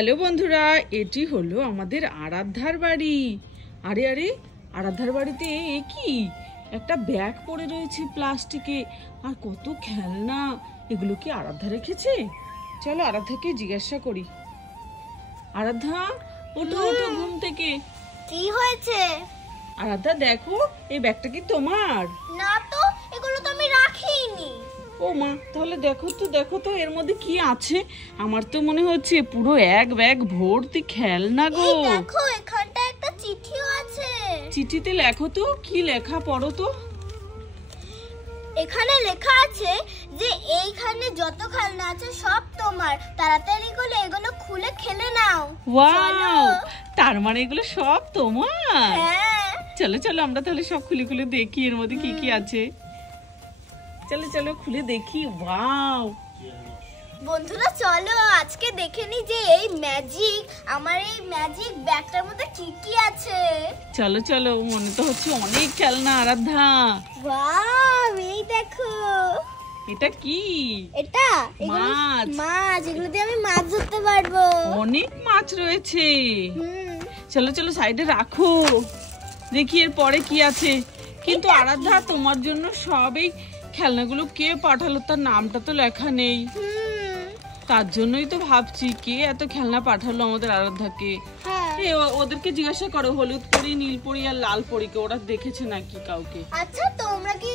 Hello বন্ধুরা, এটি হলো আমাদের আরাধ্যার বাড়ি। আরে আরে, আরাধ্যার বাড়িতে এ কি একটা ব্যাগ পড়ে রয়েছে প্লাস্টিকে, আর কত খেলনা। এগুলো কি আরাধ্যা রেখেছে? চলো আরাধ্যাকে জিজ্ঞাসা করি। আরাধ্যা, ওঠো ওঠো ঘুম থেকে। কি হয়েছে? আরাধ্যা দেখো, এই ব্যাগটা কি তোমার? না তো, এগুলো তো আমি রাখিনি। ও মা, তাহলে দেখো তো এর মধ্যে কি আছে। আমার তো মনে হচ্ছে পুরো এক ব্যাগ ভর্তি খেলনা গো। এই দেখো, এখানটা একটা চিঠিও আছে। চিঠিতে লেখো তো, কি লেখা পড়ো তো। এখানে লেখা আছে যে এইখানে যত খেলনা আছে সব তোমার, তাড়াতাড়ি করে এগুলো খুলে খেলে নাও। ওয়াও, তার মানে এগুলো সব তোমার? হ্যাঁ, চলো চলো আমরা তাহলে সব খুলে খুলে দেখি এর মধ্যে কি কি আছে। চলো চলো খুলে দেখি। ওয়াও বন্ধুরা চলো আজকে দেখে নি যে এই আমার এই ম্যাজিক ব্যাগটার মধ্যে কি কি আছে। চলো চলো, মনে তো হচ্ছে অনেক খেলনা আরাধ্যা। ওয়াও, এই দেখো। এটা কি? এটা মাছ। মাছ, এগুলো দিয়ে আমি মাছ ধরতে পারবো। অনেক মাছ রয়েছে। চলো চলো সাইডে রাখো, দেখি এর পরে কি আছে। কিন্তু আরাধ্যা, তোমার জন্য সব এই খেলনাগুলো কে পাঠালো, তার নামটা তো লেখা নেই। তার জন্যই তো ভাবছি কে এত খেলনা পাঠালো আমাদের আরাধ্যাকে। ওদেরকে জিজ্ঞাসা করো, হলুদ পরি, নীল পরি আর লাল পরিকে ওরা দেখেছে নাকি কাউকে। আচ্ছা, তোমরা কি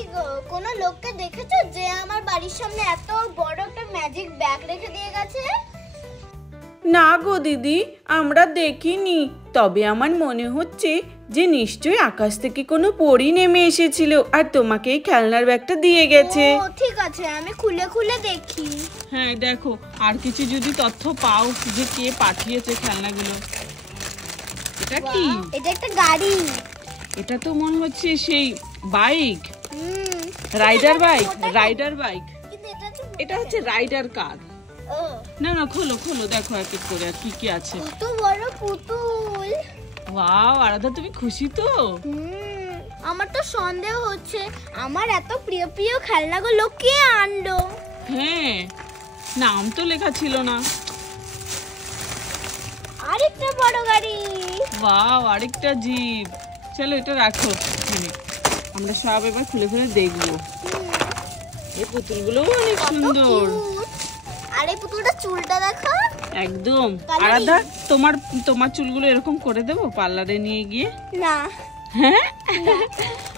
কোনো লোককে দেখেছো যে আমার বাড়ির সামনে এত বড় একটা ম্যাজিক ব্যাগ রেখে দিয়ে গেছে? না গো দিদি, আমরা দেখিনি। তবে আমার মনে হচ্ছে যে নিশ্চয়ই আকাশ থেকে কোনো পরী নেমে এসেছিল আর তোমাকে এই খেলনার ব্যাগটা দিয়ে গেছে। ও ঠিক আছে, আমি খুলে খুলে দেখি। হ্যাঁ দেখো, আর কিছু যদি তথ্য পাও যে কে পাঠিয়েছে খেলনাগুলো। এটা কি? এটা একটা গাড়ি। এটা তো মনে হচ্ছে সেই বাইক, রাইডার বাইক। এটা হচ্ছে রাইডার কার। না না, খোলো খোলো, দেখো এক এক করে আর কি কি আছে। কত বড় পুতুল। ওয়াও আরাধ্যা, তুমি খুশি তো? আমার তো সন্দেহ হচ্ছে আমার এত প্রিয় প্রিয় খেলনাগুলো কে আনলো। হ্যাঁ, নাম তো লেখা ছিল না। আরেকটা বড় গাড়ি। ওয়াও, আরেকটা জিপ। চলো এটা রাখো, আমরা সব এবার খুলে খুলে দেখবো। এই পুতুলগুলো অনেক সুন্দর। আর এই পুতুলটা চুলটা দেখো। একদম। আরাধ্যা, তোমার চুলগুলো এরকম করে দেবো পার্লারে নিয়ে গিয়ে? না। হ্যাঁ,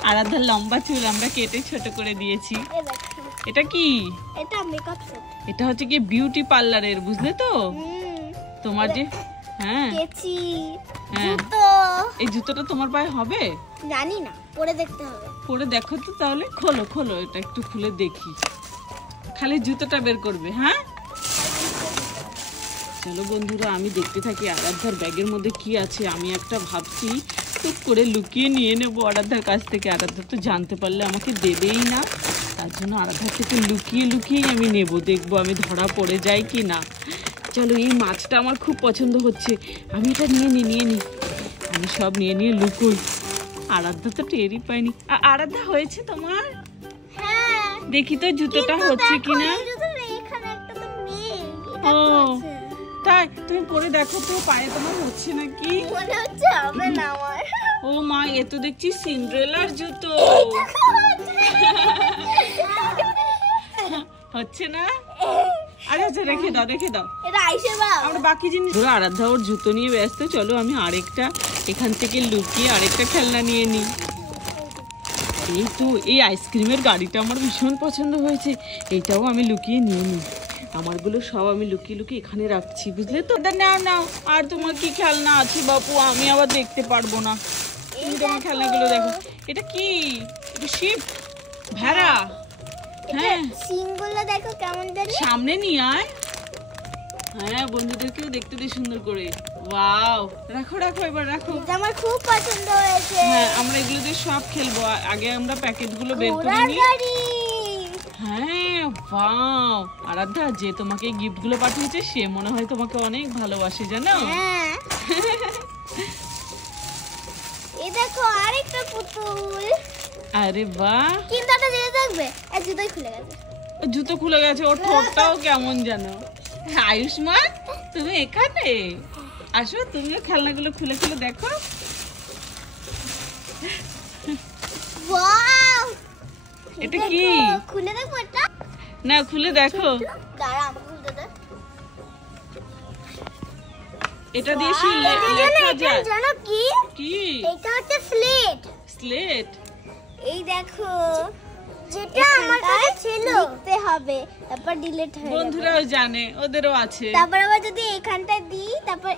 আরাধ্যার লম্বা চুল আমরা কেটে ছোট করে দিয়েছি। এটা কি? এটা মেকআপ সেট। এটা হচ্ছে কি বিউটি পার্লারের, বুঝলে তো? তোমার যে কেচি, জুতো। এই জুতোটা তোমার পায়ে হবে? জানি না, পরে দেখতে হবে। পরে দেখো তো তাহলে। খোলো খোলো, এটা একটু খুলে দেখি। খালি জুতোটা বের করবে। হ্যাঁ চলো বন্ধুরা, আমি দেখতে থাকি আরাধ্যার ব্যাগের মধ্যে কি আছে। আমি একটা ভাবছি টুক করে লুকিয়ে নিয়ে নেবো আরাধ্যার কাছ থেকে। আরাধ্যা তো জানতে পারলে আমাকে দেবেই না, তার জন্য আরাধ্যার থেকে লুকিয়ে লুকিয়েই আমি নেব। দেখবো আমি ধরা পড়ে যাই কি না। চলো, এই মাছটা আমার খুব পছন্দ হচ্ছে, আমি এটা নিয়ে নিই। আমি সব নিয়ে লুকোই। আরাধ্যা তো টেরই পাইনি। আরাধ্যা, হয়েছে তোমার? হ্যাঁ, দেখি তো জুতোটা হচ্ছে কিনা। ও তাই, তুমি পরে দেখো তো পায়ে তোমার হচ্ছে নাকি। মনে হচ্ছে হবে না আমার। ও মা, এ তো দেখছি সিন্ড্রেলার জুতো। হচ্ছে না? আচ্ছা রেখে দাও। এটা আইসে বাবা, আমরা বাকি জিনিস। আরাধ্যা ওর জুতো নিয়ে ব্যস্ত, চলো আমি আরেকটা এখান থেকে লুকিয়ে আরেকটা খেলনা নিয়ে নিই। এই তো, এই আইসক্রিমের গাড়িটা আমার ভীষণ পছন্দ হয়েছে, এইটাও আমি লুকিয়ে নিয়ে নিই। আমারগুলো সব আমি লুকিয়ে লুকিয়ে এখানে রাখছি, বুঝলে তো? নাও। আর তোমার কি খেলনা আছে বাপু? আমি আবার দেখতে পারবো না, তুমি তোমার খেলনাগুলো দেখো। এটা কি? এটা শিপ, ভেড়া। হ্যাঁ, সিংগুলো দেখো কেমন জানি। সামনে নিয়ে আয়। হ্যাঁ, বন্ধুদেরকেও দেখতে দে সুন্দর করে। ওয়াও, রাখো এবার রাখো। এটা আমার খুব পছন্দ হয়েছে। হ্যাঁ, আমরা এগুলো দিয়ে সব খেলবো। আগে আমরা প্যাকেটগুলো বের করে নিই। হ্যাঁ, ওয়াও আরাধ্যা, যে তোমাকে গিফটগুলো পাঠিয়েছে সে মনে হয় তোমাকে অনেক ভালোবাসে, জানো? হ্যাঁ। এই দেখো আরেকটা পুতুল। আরে বাহ, কিন্তু এটা দিয়ে দেখবে, এই জুতোই খুলে গেছে। জুতো খুলে গেছে। ওর ঠোঁটটাও কেমন জানো। আয়ুষ্মান, তুমি এখানে আসো, তুমিও খেলনাগুলো খুলে খুলে দেখো। ওয়াও, এটা কি? খুলে দেখো এটা। না, খুলে দেখো। দাঁড়া, আমাকে খুলতে দে। এটা দিয়ে লেখা যায়। জানো কি? কি? এটা হচ্ছে স্লেট। স্লেট? এই দেখো, যেটা আমার কাছে ছিল লিখতে হবে, তারপর ডিলিট হয়ে যাবে। বন্ধুরাও জানে, ওদেরও আছে। তারপর আবার যদি এখানটা দিই, তারপর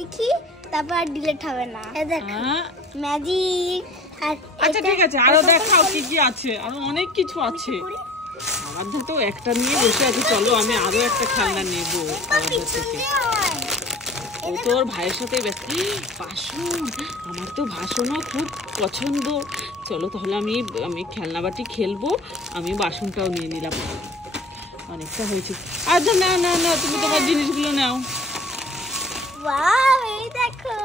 লিখি, তারপর আর ডিলিট হবে না। এই দেখো ম্যাজিক। আচ্ছা ঠিক আছে, আরো দেখাও কি কি আছে। আরো অনেক কিছু আছে। আমাদের তো একটা নিয়ে বসে আছে, চলো আমি আরো একটা খেলনা নেব আমাদের থেকে। ও তো ওর ভাইয়ের সাথে ব্যস্ত। বাসন, আমার তো ভাসনও খুব পছন্দ। চলো তাহলে আমি খেলনা বাটি খেলবো, আমি বাসনটাও নিয়ে নিলাম। অনেকটা হয়েছে। আচ্ছা না না না, তুমি তোমার জিনিসগুলো নাও। ওয়াও, এই দেখো।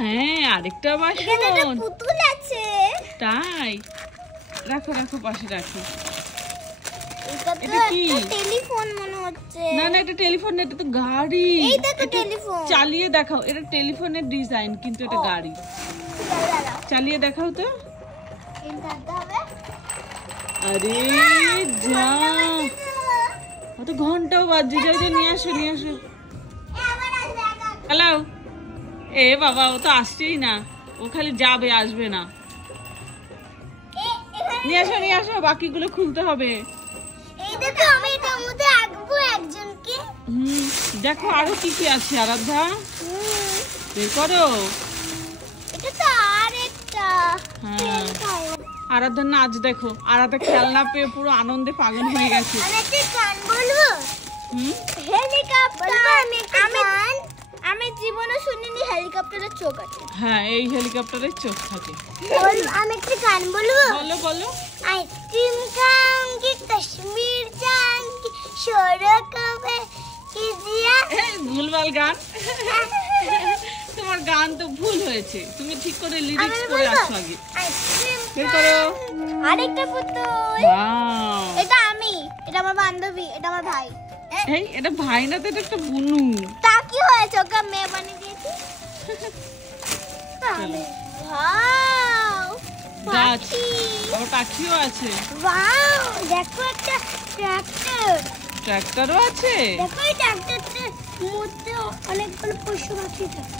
হ্যাঁ, আরেকটা এখানে একটা বাসন। পুতুল আছে। তাই? রাখো রাখো, পাশে রাখো। এটা তো এটা কি? একটা টেলিফোন মনে হচ্ছে। না না, এটা টেলিফোন না, এটা তো গাড়ি। এই দেখো এটা টেলিফোন। চালিয়ে দেখাও। এটা টেলিফোনের ডিজাইন, কিন্তু এটা গাড়ি। দাঁড়াও, চালিয়ে দেখাও তো। এটা হবে। আরে যা, অত ঘন্টাও বাজছে। যাও যাও, নিয়ে আসো নিয়ে আসো। আবার আসবে একা। হ্যালো। এ বাবা, ও তো আসছেই না, ও খালি যাবে, আসবে না। এখানে নিয়ে আসো, বাকিগুলো খুলতে হবে। এই দেখো, আমি এটার মধ্যে আঁকবো একজনকে। দেখো আরো কি কি আছে আরাধ্যা, বের করো। এটা তো আরেকটা। হ্যাঁ, আরাধ্যার নাচ দেখো। আরাধ্যা খেলনা পেয়ে পুরো আনন্দে পাগল হয়ে গেছে। আমি একটা গান বলবো। হুম, হেলিকপ্টার। আমি জীবনে শুনিনি হেলিকপ্টারের চোখ আছে। হ্যাঁ, এই হেলিকপ্টারের চোখ থাকে। আমি একটা গান বলবো। বলো বলো। आइसक्रीम खाऊंगी कश्मीर जाऊंगी सड़क पे कीजिए। ভুলভাল গান। তোমার গান তো ভুল হয়েছে, তুমি ঠিক করে লিরিক্স করে আসো আগে। आइसक्रीम বের করো। আরেকটা পুতুল। ওয়াও, এটা আমি, এটা আমার বান্ধবী, এটা আমার ভাই। এই এটা ভাই না তো, এটা একটা বুনু। তা কি হয়েছে, ওকে মেয়ে বানিয়ে দিয়েছি। চলো। ওয়াও, গাছ, পাখি। আবার পাখিও আছে। ওয়াও, দেখো একটা ট্রাক্টর। ট্রাক্টরও আছে। দেখো এই ট্রাক্টরটার মধ্যে অনেকগুলো পশু পাখি থাকে।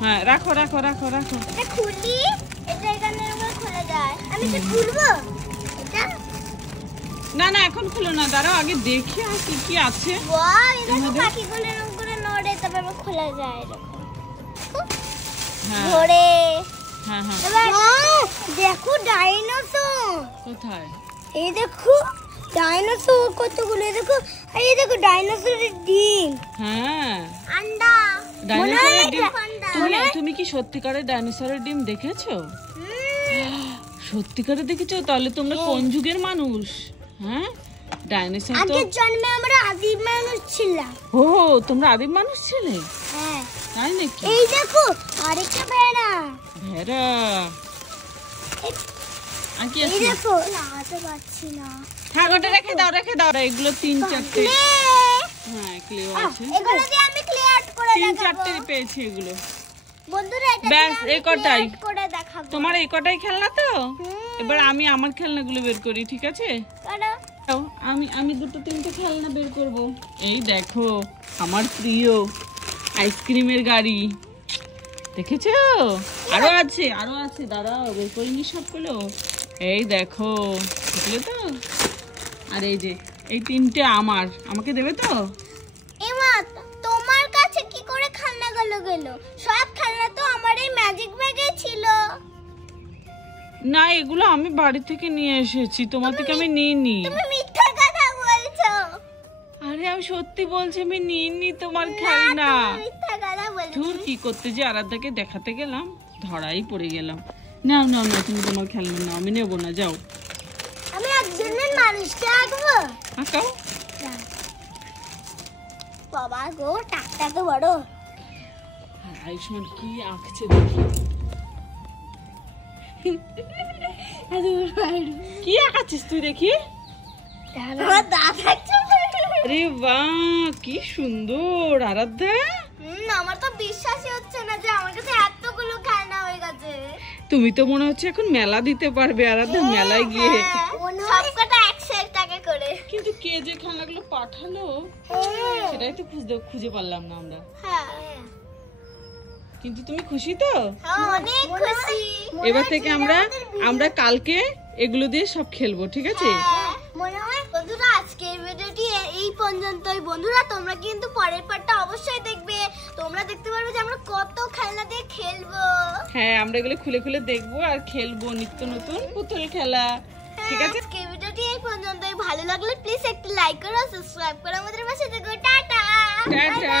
হ্যাঁ, রাখো রাখো রাখো রাখো। এটা খুলি, এটা এখানে আমার খোলা যায়। আমি এটা খুলবো এটা। না না, এখন খুলো না, দাঁড়াও আগে দেখি আর কি কি আছে। ওয়াও, এই দেখো মধ্যে? পাখিগুলো এরকম করে নড়ে, তারপর আবার খোলা যায় এরকম। হ্যাঁ ধরে। হ্যাঁ হ্যাঁ। এবার দেখো ডাইনোসর। কোথায়? এই দেখো ডাইনোসর কতগুলো, এই দেখো। আর এই দেখো ডাইনোসরের ডিম, হ্যাঁ, আন্ডা। ডাইনোসরের ডিম। আন্ডা। তুমি কি সত্যিকারের ডাইনোসরের ডিম দেখেছো? সত্যিকারে দেখেছো? তাহলে তোমরা কোন যুগের মানুষ? হ্যাঁ, ডাইনোসর তো আগের জন্মে আমরা আদিম মানুষ ছিলাম। ও, তোমরা আদিম মানুষ ছিলে? হ্যাঁ, তাই নাকি? এই দেখো আরেকটা ভেড়া। ভেড়া। আর কি এই আছে? দেখো, লাগাতে পারছি না। হ্যাঁ, ওটা রেখে দাও রেখে দাও। এগুলো 3-4টে। ক্লে। হ্যাঁ, ক্লেও আছে। এগুলো দিয়ে আমি ক্লে আর্ট করে দেখাবো। 3-4টে পেয়েছি এগুলো। বন্ধুরা, এটা ব্যাস, দিয়ে আমি এই কটাই? clay art করে দেখাবো। তোমার এই কটাই খেলনা তো? হুম। এবার আমি আমার খেলনাগুলো বের করি, ঠিক আছে? করো। দাও, আমি 2-3টে খেলনা বের করব। এই দেখো, আমার প্রিয় আইসক্রিমের গাড়ি। দেখেছো? আরো আছে দাঁড়াও, বের করিনি সবগুলো। এই দেখো, দেখলে তো? আর এই যে এই 3টে আমাকে দেবে তো? এমা, তোমার কাছে কি করে খেলনাগুলো গেল? সব খেলনা তো আমার এই ম্যাজিক ব্যাগে ছিল। না, এগুলো আমি বাড়ি থেকে নিয়ে এসেছি, তোমার থেকে আমি নিইনি। তুমি মিথ্যা কথা বলছো। আরে আমি সত্যি বলছি, আমি নিইনি তোমার খেলনা। তুমি মিথ্যা কথা বলছো। ধুর, কি করতে যে আরাধ্যাকে দেখাতে গেলাম, ধরাই পড়ে গেলাম। নাও নাও না, তুমি তোমার খেলনা নাও, আমি নেবো না, যাও। আমি একজনের মানুষকে আঁকবো। আঁকাও। বাবা গো, টাকটা তো বড়। আর আয়ুষ্মান কি আঁকছে দেখি। কি আঁকাচ্ছিস তুই দেখি? আমার দাঁত আছে। আরে বাহ, কি সুন্দর আরাধ্যা। আমার তো বিশ্বাসই হচ্ছে না যে আমার কাছে এতগুলো খেলনা হয়ে গেছে। তুমি তো মনে হচ্ছে এখন মেলা দিতে পারবে, আরাধ্যা মেলায় গিয়ে। সবকটা 100 টাকা করে। কিন্তু কে যে খেলনাগুলো পাঠালো সেটাই তো খুঁজে পারলাম না আমরা। হ্যাঁ কিন্তু তুমি খুশি তো? অনেক খুশি। এবার থেকে আমরা কালকে এগুলো দিয়ে সব খেলবো, ঠিক আছে? মনে হয় বন্ধুরা আজকের ভিডিওটি এই পর্যন্তই। বন্ধুরা তোমরা কিন্তু পরের পার্টটা অবশ্যই দেখবে। তোমরা দেখতে পারবে যে আমরা কত খেলনা দিয়ে খেলবো। হ্যাঁ, আমরা এগুলো খুলে খুলে দেখবো আর খেলবো নিত্য নতুন পুতুল খেলা, ঠিক আছে? আজকের ভিডিওটি এই পর্যন্তই। ভালো লাগলে প্লিজ একটা লাইক করো, সাবস্ক্রাইব করো, আমাদের পাশে থেকো। Tata tata.